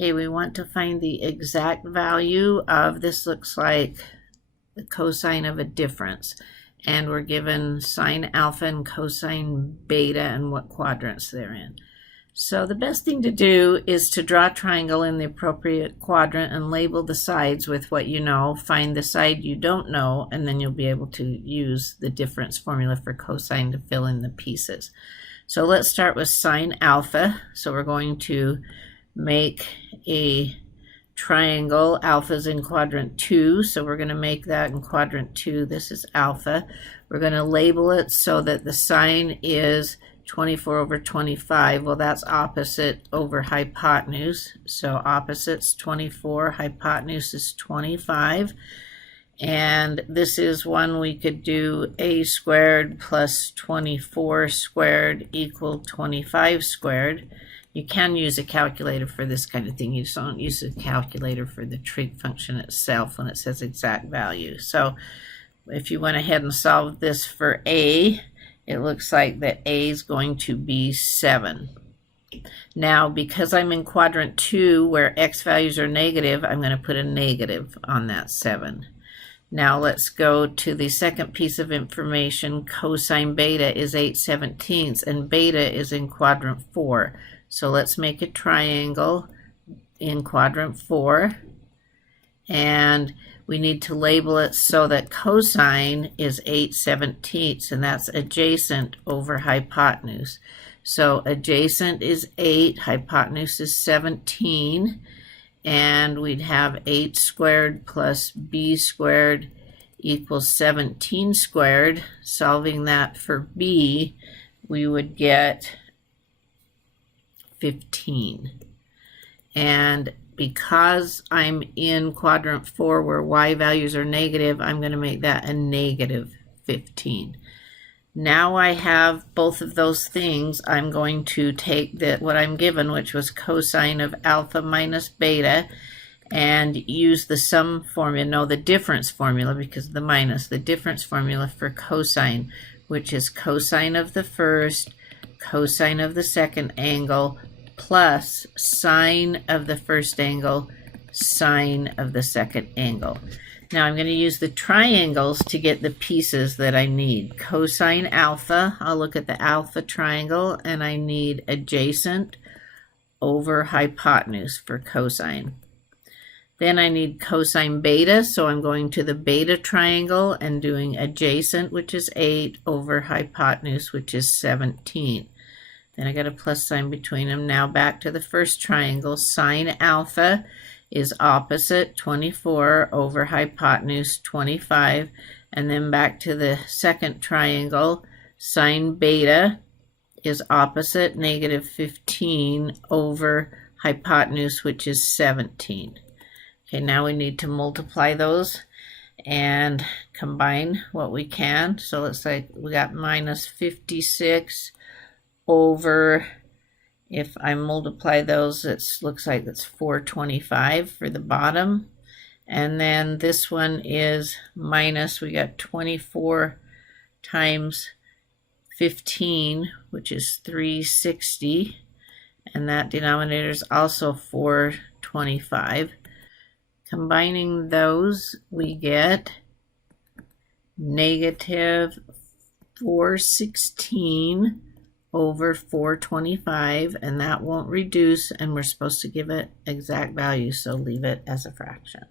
Okay, we want to find the exact value of, this looks like the cosine of a difference. And we're given sine alpha and cosine beta and what quadrants they're in. So the best thing to do is to draw a triangle in the appropriate quadrant and label the sides with what you know. Find the side you don't know, and then you'll be able to use the difference formula for cosine to fill in the pieces. So let's start with sine alpha. So we're going to make a triangle. Alpha is in quadrant 2, so we're going to make that in quadrant 2. This is alpha. We're going to label it so that the sine is 24 over 25. Well, that's opposite over hypotenuse. So opposite's 24, hypotenuse is 25. And this is one we could do a squared plus 24 squared equal 25 squared. You can use a calculator for this kind of thing. You just don't use a calculator for the trig function itself when it says exact value. So if you went ahead and solved this for a, it looks like that a is going to be 7. Now, because I'm in quadrant 2 where x values are negative, I'm going to put a negative on that 7. Now let's go to the second piece of information. Cosine beta is 8/17 and beta is in quadrant 4. So let's make a triangle in quadrant 4. And we need to label it so that cosine is 8/17, and that's adjacent over hypotenuse. So adjacent is 8, hypotenuse is 17, and we'd have 8 squared plus b squared equals 17 squared. Solving that for b, we would get 15. And because I'm in quadrant 4 where y values are negative, I'm going to make that a negative 15. Now I have both of those things. I'm going to take what I'm given, which was cosine of alpha minus beta, and use the sum formula, no, the difference formula, because of the minus, the difference formula for cosine, which is cosine of the first, cosine of the second angle, plus sine of the first angle, sine of the second angle. Now I'm going to use the triangles to get the pieces that I need. Cosine alpha, I'll look at the alpha triangle, and I need adjacent over hypotenuse for cosine. Then I need cosine beta, so I'm going to the beta triangle and doing adjacent, which is 8, over hypotenuse, which is 17. Then I got a plus sign between them. Now back to the first triangle. Sine alpha is opposite 24 over hypotenuse 25. And then back to the second triangle. Sine beta is opposite negative 15 over hypotenuse, which is 17. Okay, now we need to multiply those and combine what we can. So let's say we got minus 56 over, if I multiply those, it looks like it's 425 for the bottom. And then this one is minus, we got 24 times 15, which is 360. And that denominator is also 425. Combining those, we get negative 416 over 425, and that won't reduce, and we're supposed to give it exact value, so leave it as a fraction.